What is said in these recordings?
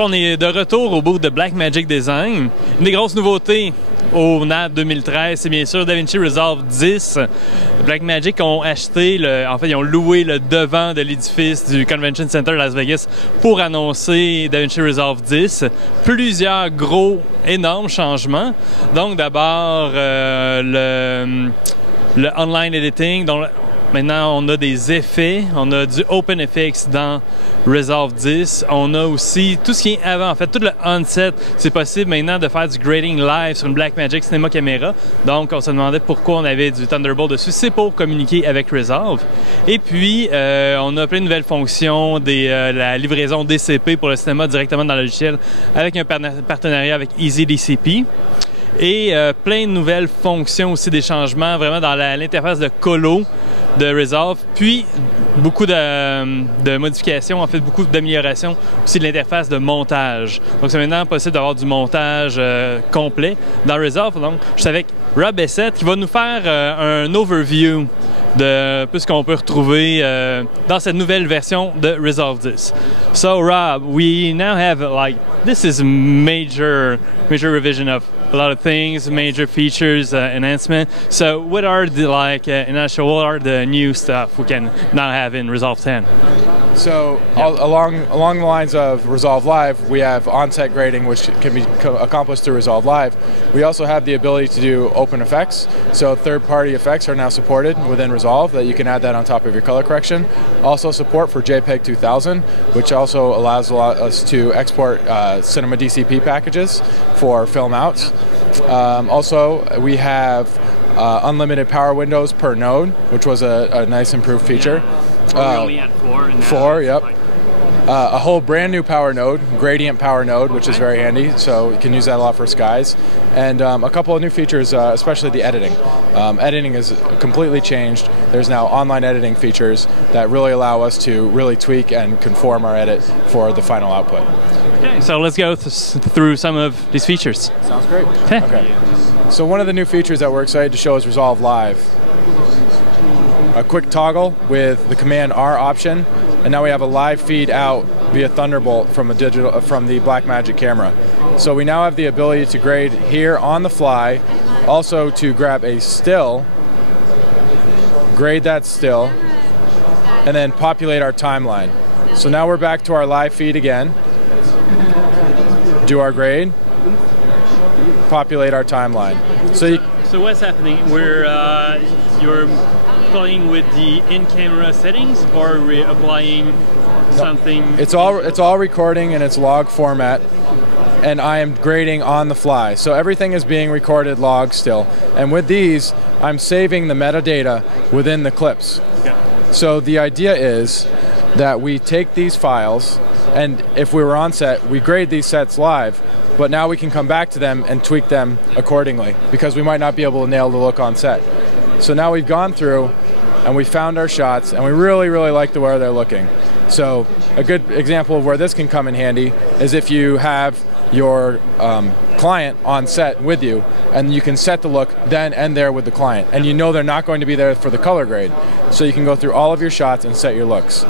On est de retour au bout de Blackmagic Design. Une des grosses nouveautés au NAB 2013, c'est bien sûr DaVinci Resolve 10. Blackmagic ont acheté, en fait, ils ont loué le devant de l'édifice du Convention Center Las Vegas pour annoncer DaVinci Resolve 10. Plusieurs gros, énormes changements. Donc d'abord, le online editing. Donc, maintenant, on a des effets. On a du OpenFX dans Resolve 10. On a aussi tout ce qui est avant. En fait, tout le onset, c'est possible maintenant de faire du grading live sur une Blackmagic CInema Camera. Donc, on se demandait pourquoi on avait du Thunderbolt dessus. C'est pour communiquer avec Resolve. Et puis, on a plein de nouvelles fonctions, la livraison DCP pour le cinéma directement dans le logiciel avec un partenariat avec EasyDCP. Et plein de nouvelles fonctions aussi, des changements vraiment dans l'interface de colo de Resolve, puis beaucoup de modifications, en fait beaucoup d'améliorations aussi de l'interface de montage. Donc c'est maintenant possible d'avoir du montage complet dans Resolve. Donc je suis avec Bessette qui va nous faire un overview de peu ce qu'on peut retrouver dans cette nouvelle version de Resolve 10. So Rob, we now have this is major revision of a lot of things, major features, enhancement. So what are the, in a nutshell, what are the new stuff we can now have in Resolve 10? So along the lines of Resolve Live, we have on-set grading, which can be accomplished through Resolve Live. We also have the ability to do OpenFX. So third-party effects are now supported within Resolve, that you can add that on top of your color correction. Also support for JPEG2K, which also allows us to export cinema DCP packages for film outs. Also, we have unlimited power windows per node, which was a nice improved feature. We only had 4. And four, yep. A whole brand new power node, gradient power node, which is very handy, so you can use that a lot for skies. And a couple of new features, especially the editing. Editing is completely changed. There's now online editing features that really allow us to really tweak and conform our edit for the final output. Okay, so let's go through some of these features. Sounds great. Okay. So one of the new features that we're excited to show is Resolve Live. A quick toggle with the Command R option, and now we have a live feed out via Thunderbolt from the Blackmagic camera. So we now have the ability to grade here on the fly, also to grab a still, grade that still, and then populate our timeline. So now we're back to our live feed again. Do our grade, populate our timeline. So what's happening? You're playing with the in-camera settings, or we're applying something? It's all recording in its log format, and I am grading on the fly. So everything is being recorded log still. And with these, I'm saving the metadata within the clips. Okay. So the idea is that we take these files, and if we were on set, we grade these sets live, but now we can come back to them and tweak them accordingly, because we might not be able to nail the look on set. So now we've gone through and we found our shots, and we really, really like the way they're looking. So a good example of where this can come in handy is if you have your client on set with you, and you can set the look then and there with the client, and you know they're not going to be there for the color grade. So you can go through all of your shots and set your looks.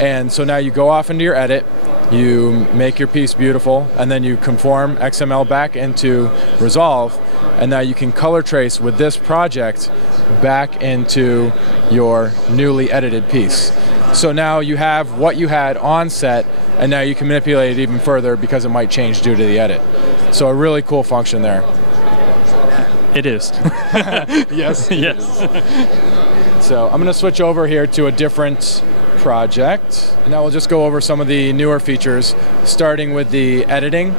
And so now you go off into your edit, you make your piece beautiful, and then you conform XML back into Resolve, and now you can color trace with this project back into your newly edited piece. So now you have what you had on set, and now you can manipulate it even further because it might change due to the edit. So a really cool function there. It is. Yes. Yes. So I'm going to switch over here to a different project. Now we'll just go over some of the newer features, starting with the editing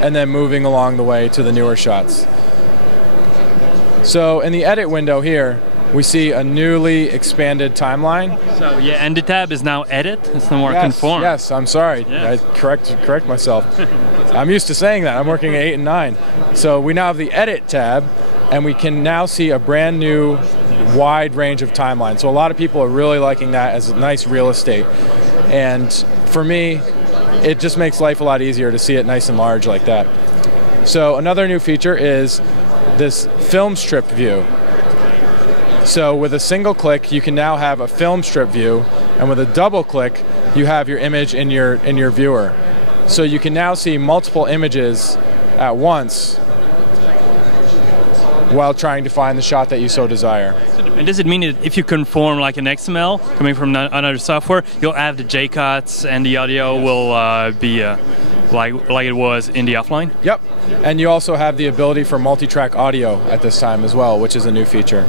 and then moving along the way to the newer shots. So in the edit window here, we see a newly expanded timeline. So yeah, and the tab is now edit. It's no more conform. Yes, I'm sorry. Yes. I correct myself. I'm used to saying that. I'm working at 8 and 9. So we now have the edit tab, and we can now see a brand new wide range of timeline. So a lot of people are really liking that as nice real estate. And for me, it just makes life a lot easier to see it nice and large like that. So another new feature is this film strip view. So with a single click, you can now have a film strip view, and with a double click, you have your image in your viewer. So you can now see multiple images at once while trying to find the shot that you so desire. And does it mean that if you conform like an XML coming from another software, you'll have the J-cuts and the audio will be like it was in the offline? Yep. And you also have the ability for multi-track audio at this time as well, which is a new feature.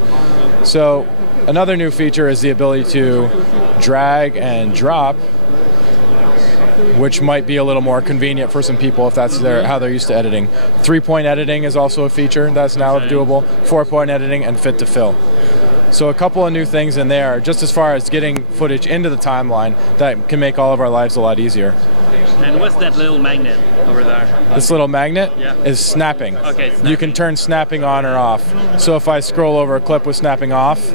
So another new feature is the ability to drag and drop, which might be a little more convenient for some people if that's how they're used to editing. 3-point editing is also a feature that's now doable. 4-point editing and fit to fill. So a couple of new things in there, just as far as getting footage into the timeline, that can make all of our lives a lot easier. And what's that little magnet over there? This little magnet is snapping. Okay, snapping. You can turn snapping on or off. So if I scroll over a clip with snapping off,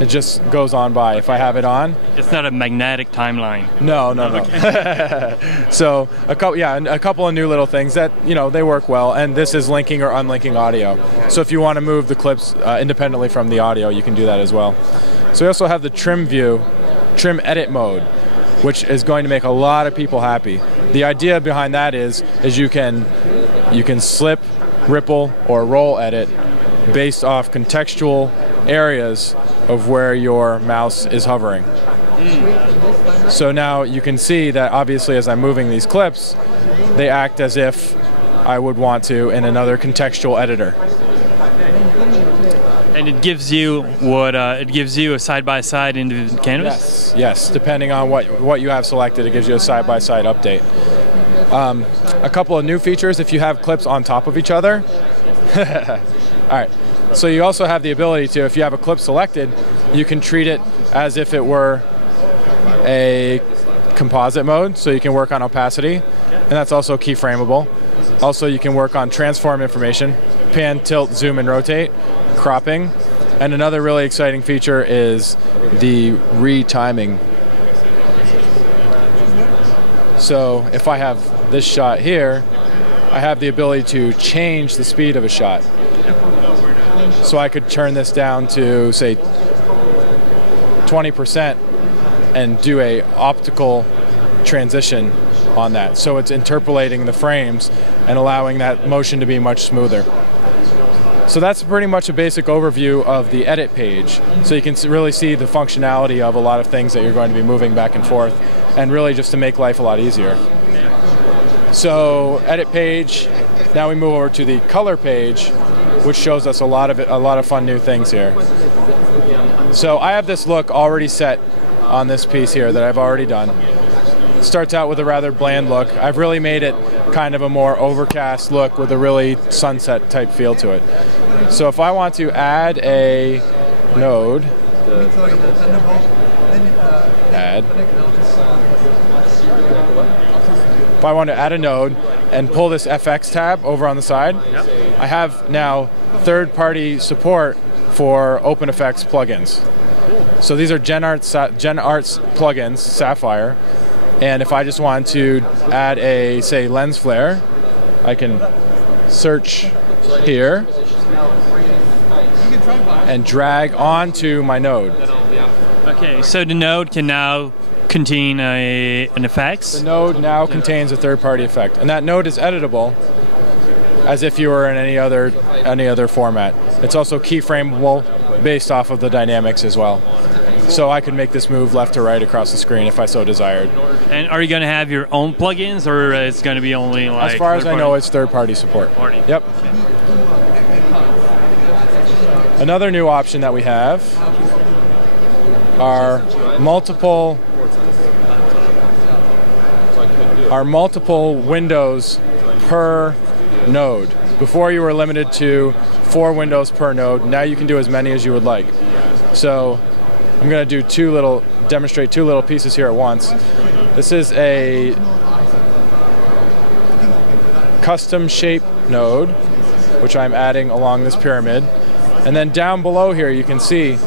it just goes on by. If I have it on, it's not a magnetic timeline. No. Okay. So a couple of new little things that they work well, and this is linking or unlinking audio. So if you want to move the clips independently from the audio, you can do that as well. So we also have the trim edit mode, which is going to make a lot of people happy. The idea behind that is you can slip, ripple, or roll edit based off contextual areas of where your mouse is hovering. So now you can see that obviously as I'm moving these clips, they act as if I would want to in another contextual editor. And it gives you what? It gives you a side-by-side in the canvas? Yes. Depending on what you have selected, it gives you a side-by-side update. A couple of new features if you have clips on top of each other. All right. So you also have the ability to, if you have a clip selected, you can treat it as if it were a composite mode, so you can work on opacity, and that's also keyframeable. Also, you can work on transform information, pan, tilt, zoom, and rotate, cropping, and another really exciting feature is the retiming. So if I have this shot here, I have the ability to change the speed of a shot. So I could turn this down to, say, 20% and do a optical transition on that. So it's interpolating the frames and allowing that motion to be much smoother. So that's pretty much a basic overview of the edit page. So you can really see the functionality of a lot of things that you're going to be moving back and forth, and really just to make life a lot easier. So edit page, now we move over to the color page, which shows us a lot of fun new things here. So I have this look already set on this piece here that I've already done. It starts out with a rather bland look. I've really made it kind of a more overcast look with a really sunset type feel to it. So if I want to add a node, if I want to add a node and pull this FX tab over on the side, I have now third-party support for OpenFX plugins. So these are GenArts plugins, Sapphire, and if I just want to add a, say, lens flare, I can search here and drag onto my node. Okay, so the node can now contain an effects? The node now contains a third-party effect, and that node is editable as if you were in any other format. It's also keyframeable based off of the dynamics as well. So I can make this move left to right across the screen if I so desired. And are you going to have your own plugins, or it's going to be only like... As far as I know, it's third-party support. Yep. Another new option that we have are multiple windows per node. Before you were limited to 4 windows per node. Now you can do as many as you would like. So I'm going to do demonstrate two little pieces here at once. This is a custom shape node, which I'm adding along this pyramid. And then down below here you can see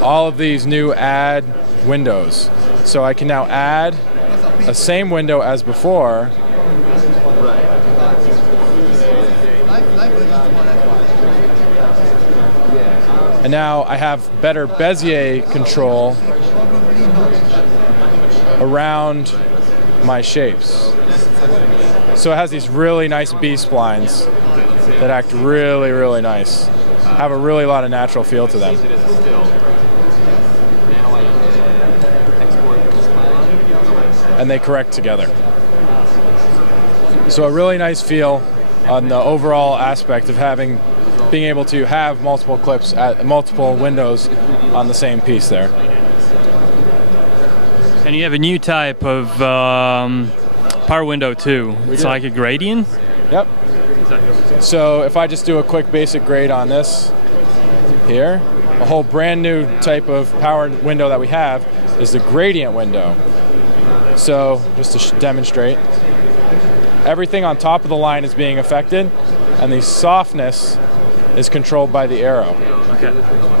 all of these new add windows. So I can now add a same window as before, and now I have better Bezier control around my shapes. So it has these really nice B-splines that act really, really nice. Have a really lot of natural feel to them. And they correct together. So a really nice feel on the overall aspect of being able to have multiple clips at multiple windows on the same piece there. And you have a new type of power window too. It's like a gradient? Yep. So if I just do a quick basic grade on this here, a whole brand new type of power window that we have is the gradient window. So just to demonstrate, everything on top of the line is being affected, and the softness is controlled by the arrow. Okay.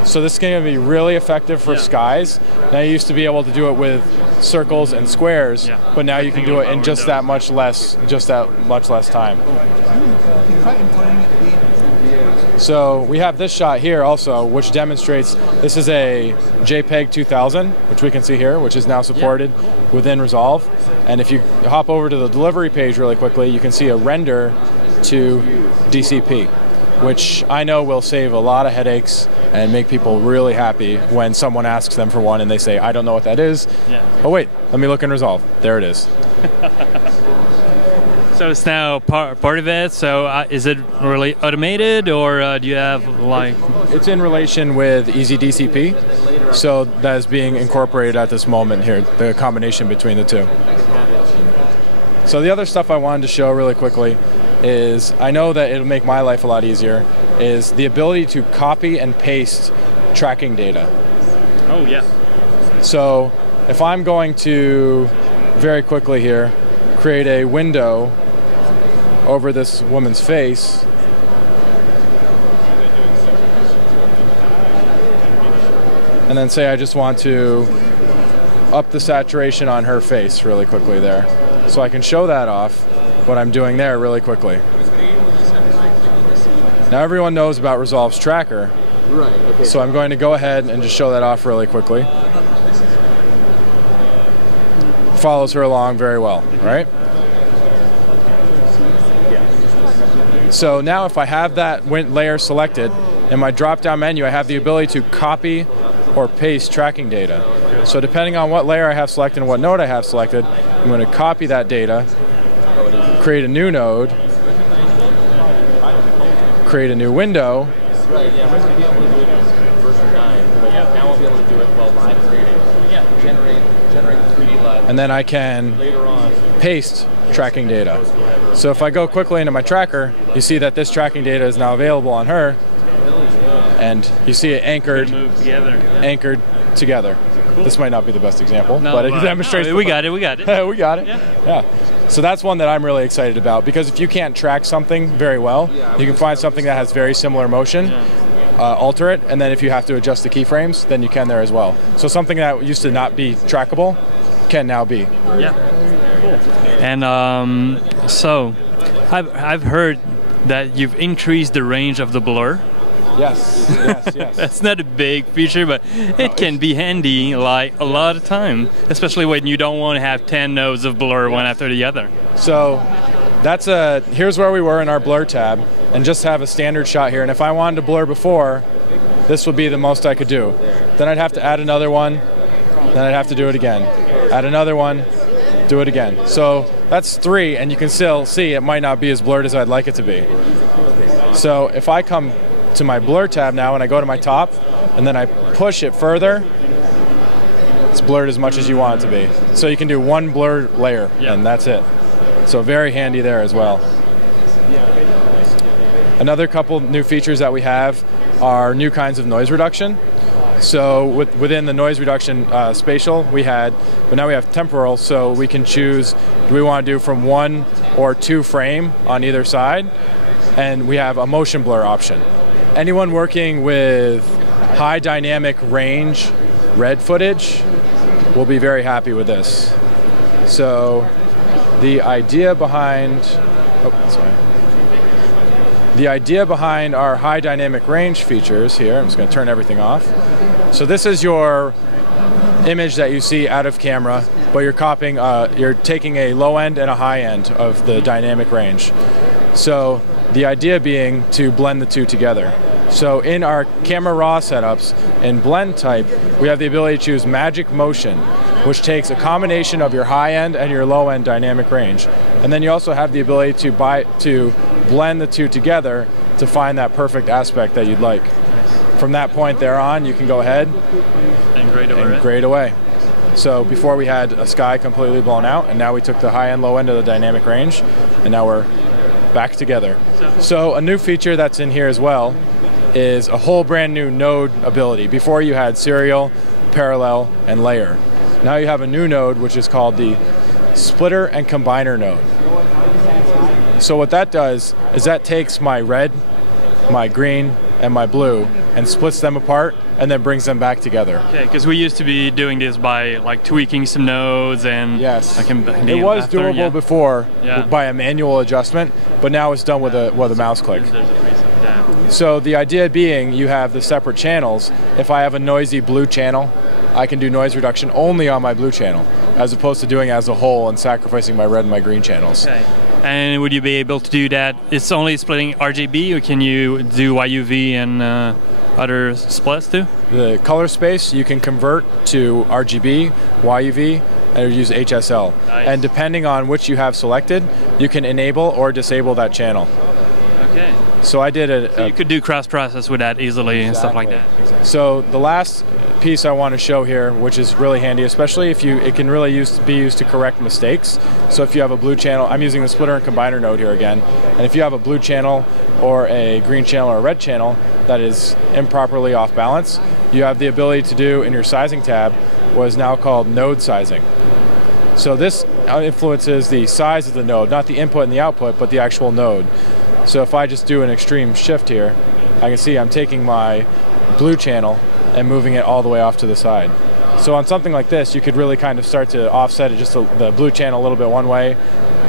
So this is going to be really effective for skies. Now you used to be able to do it with circles and squares, but now you can do it in just that much less time. So we have this shot here also, which demonstrates this is a JPEG 2000, which we can see here, which is now supported within Resolve. And if you hop over to the delivery page really quickly, you can see a render to DCP, which I know will save a lot of headaches and make people really happy when someone asks them for one and they say, I don't know what that is. Oh wait, let me look in Resolve. There it is. So it's now part of it. So is it really automated, or do you have like? It's in relation with Easy DCP, so that is being incorporated at this moment here. The combination between the two. So the other stuff I wanted to show really quickly is, I know that it'll make my life a lot easier, is the ability to copy and paste tracking data. Oh yeah. So if I'm going to very quickly here create a window over this woman's face, and then say I just want to up the saturation on her face really quickly there. So I can show that off, what I'm doing there really quickly. Now everyone knows about Resolve's tracker, so I'm going to go ahead and just show that off really quickly. Follows her along very well, right? So now if I have that layer selected, in my drop-down menu I have the ability to copy or paste tracking data. So depending on what layer I have selected and what node I have selected, I'm going to copy that data, create a new node, create a new window, and then I can paste tracking data. So if I go quickly into my tracker, you see that this tracking data is now available on her, and you see it anchored together. This might not be the best example, but it demonstrates. We got it. We got it. Yeah. So that's one that I'm really excited about, because if you can't track something very well, you can find something that has very similar motion, alter it, and then if you have to adjust the keyframes, then you can there as well. So something that used to not be trackable can now be. Yeah. Cool. And so I've heard that you've increased the range of the blur. Yes. That's not a big feature, but it can be handy like a lot of time, especially when you don't want to have 10 nodes of blur one after the other. So here's where we were in our blur tab, and just have a standard shot here. And if I wanted to blur before, this would be the most I could do. Then I'd have to add another one, then I'd have to do it again. Add another one, do it again. So that's 3, and you can still see it might not be as blurred as I'd like it to be. So if I come to my blur tab now and I go to my top and then I push it further, it's blurred as much as you want it to be. So you can do one blur layer and that's it. So very handy there as well. Another couple new features that we have are new kinds of noise reduction. So within the noise reduction spatial but now we have temporal, so we can choose, do we want to do from 1 or 2 frame on either side, and we have a motion blur option. Anyone working with high dynamic range red footage will be very happy with this. So the idea behind our high dynamic range features here, I'm just going to turn everything off. So this is your image that you see out of camera but you're copying, you're taking a low end and a high end of the dynamic range. So the idea being to blend the two together. So in our camera raw setups, in blend type, we have the ability to choose magic motion, which takes a combination of your high end and your low end dynamic range. And then you also have the ability to blend the two together to find that perfect aspect that you'd like. From that point there on, you can go ahead and grade away. So before we had a sky completely blown out, and now we took the high end, low end of the dynamic range, and now we're back together. So a new feature that's in here as well is a whole brand new node ability. Before you had serial, parallel, and layer. Now you have a new node which is called the splitter and combiner node. So what that does is that takes my red, my green, and my blue and splits them apart and then brings them back together. Okay, because we used to be doing this by like tweaking some nodes and yes, it was doable before by a manual adjustment, but now it's done with a mouse click. So the idea being you have the separate channels. If I have a noisy blue channel, I can do noise reduction only on my blue channel, as opposed to doing it as a whole and sacrificing my red and my green channels. Okay. And would you be able to do that? It's only splitting RGB, or can you do YUV and other splits too? The color space you can convert to RGB, YUV, and use HSL. Nice. And depending on which you have selected, you can enable or disable that channel. Okay. So I did so you could do cross-process with that easily and stuff like that. Exactly. So the last piece I want to show here, which is really handy, especially if it can really be used to correct mistakes. So if you have a blue channel, I'm using the splitter and combiner node here again, and if you have a blue channel or a green channel or a red channel that is improperly off balance, you have the ability to do in your sizing tab what is now called node sizing. So this influences the size of the node, not the input and the output, but the actual node. So if I just do an extreme shift here, I can see I'm taking my blue channel and moving it all the way off to the side. So on something like this, you could really kind of start to offset it, just the blue channel a little bit one way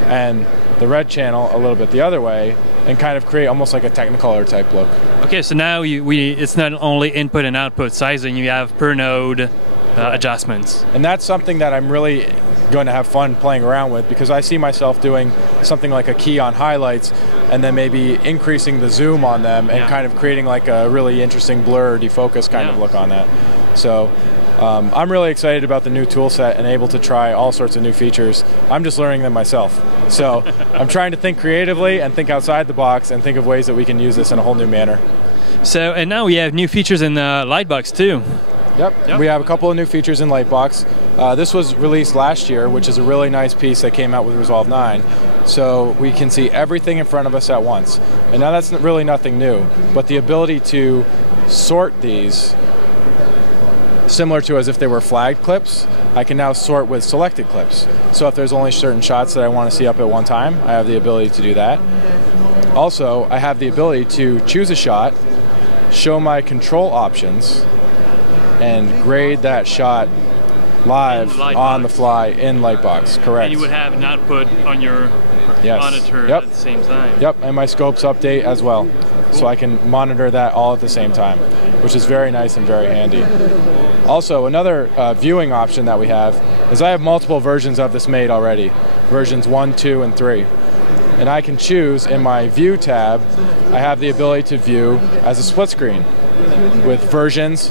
and the red channel a little bit the other way, and kind of create almost like a Technicolor type look. Okay, so now it's not only input and output sizing, you have per node adjustments. And that's something that I'm really going to have fun playing around with, because I see myself doing something like a key on highlights and then maybe increasing the zoom on them and kind of creating like a really interesting blur, defocus kind of look on that. So I'm really excited about the new tool set and able to try all sorts of new features. I'm just learning them myself. So I'm trying to think creatively and think outside the box and think of ways that we can use this in a whole new manner. So, and now we have new features in Lightbox too. Yep, we have a couple of new features in Lightbox. This was released last year, which is a really nice piece that came out with Resolve 9. So we can see everything in front of us at once. And now that's really nothing new, but the ability to sort these, similar to as if they were flagged clips, I can now sort with selected clips. So if there's only certain shots that I want to see up at one time, I have the ability to do that. Also, I have the ability to choose a shot, show my control options, and grade that shot live on the fly in Lightbox, correct. And you would have an output on your monitor at the same time. Yep, and my scopes update as well. So I can monitor that all at the same time, which is very nice and very handy. Also, another viewing option that we have is I have multiple versions of this made already, versions 1, 2, and 3. And I can choose in my View tab, I have the ability to view as a split screen with versions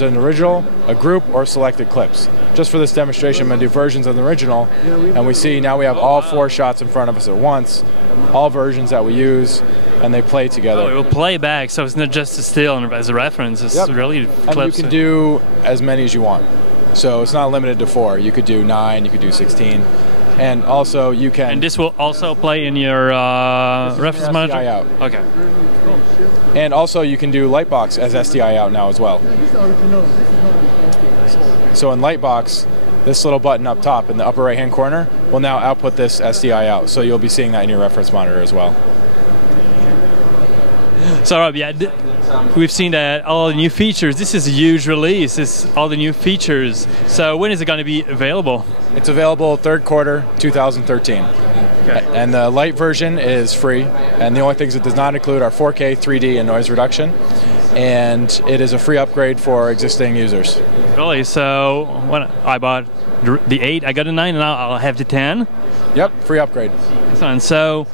in original, a group, or selected clips. Just for this demonstration, I'm going to do versions of the original, and we see now we have all 4 shots in front of us at once, all versions that we use, and they play together. Oh, it will play back, so it's not just a still as a reference, it's really clips. And you can do as many as you want. So it's not limited to 4. You could do 9, you could do 16. And also you can... And this will also play in your reference monitor? SDI out. Okay. And also you can do Lightbox as SDI out now as well. So in Lightbox, this little button up top in the upper right hand corner will now output this SDI out. So you'll be seeing that in your reference monitor as well. So Rob, we've seen that all the new features. This is a huge release. It's all the new features. So when is it going to be available? It's available 3rd quarter 2013. Okay. And the light version is free. And the only things it does not include are 4K, 3D, and noise reduction. And it is a free upgrade for existing users. Really? So when I bought the 8. I got a 9 and now I'll have the 10. Yep, free upgrade. And so,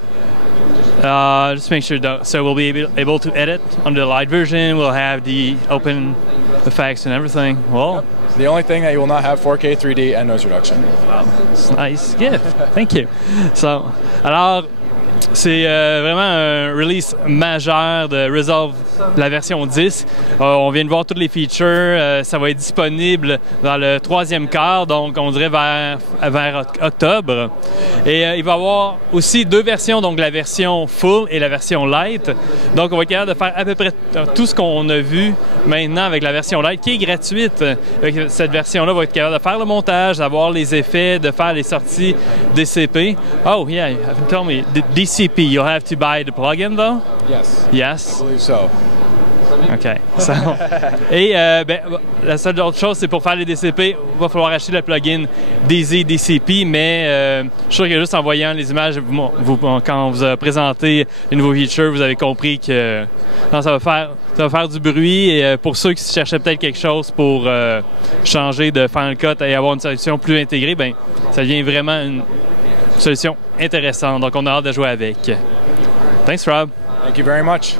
just make sure that, so we'll be able to edit on the light version. We'll have the OpenFX and everything. Well, yep. The only thing that you will not have 4K 3D and noise reduction. Wow, it's nice gift. Thank you. So, alors, c'est vraiment un release majeur de Resolve, la version 10. On vient de voir toutes les features. Ça va être disponible dans le 3e quart, donc on dirait vers octobre. Et il va y avoir aussi 2 versions, donc la version full et la version light. Donc on va être capable de faire à peu près tout ce qu'on a vu maintenant avec la version light, qui est gratuite. Avec cette version-là, va être capable de faire le montage, d'avoir les effets, de faire les sorties DCP. Oh yeah, you haven't told me. The DCP, you'll have to buy the plugin though? Yes. Yes? I believe so. OK. So, et la seule autre chose, c'est pour faire les DCP, il va falloir acheter le plugin DCP, mais je suis sûr que juste en voyant les images, quand on vous a présenté les nouveaux features, vous avez compris que non, ça va faire du bruit. Et pour ceux qui cherchaient peut-être quelque chose pour changer de Final Cut et avoir une solution plus intégrée, ben ça devient vraiment une solution intéressante. Donc, on a hâte de jouer avec. Thanks, Rob. Thank you very much.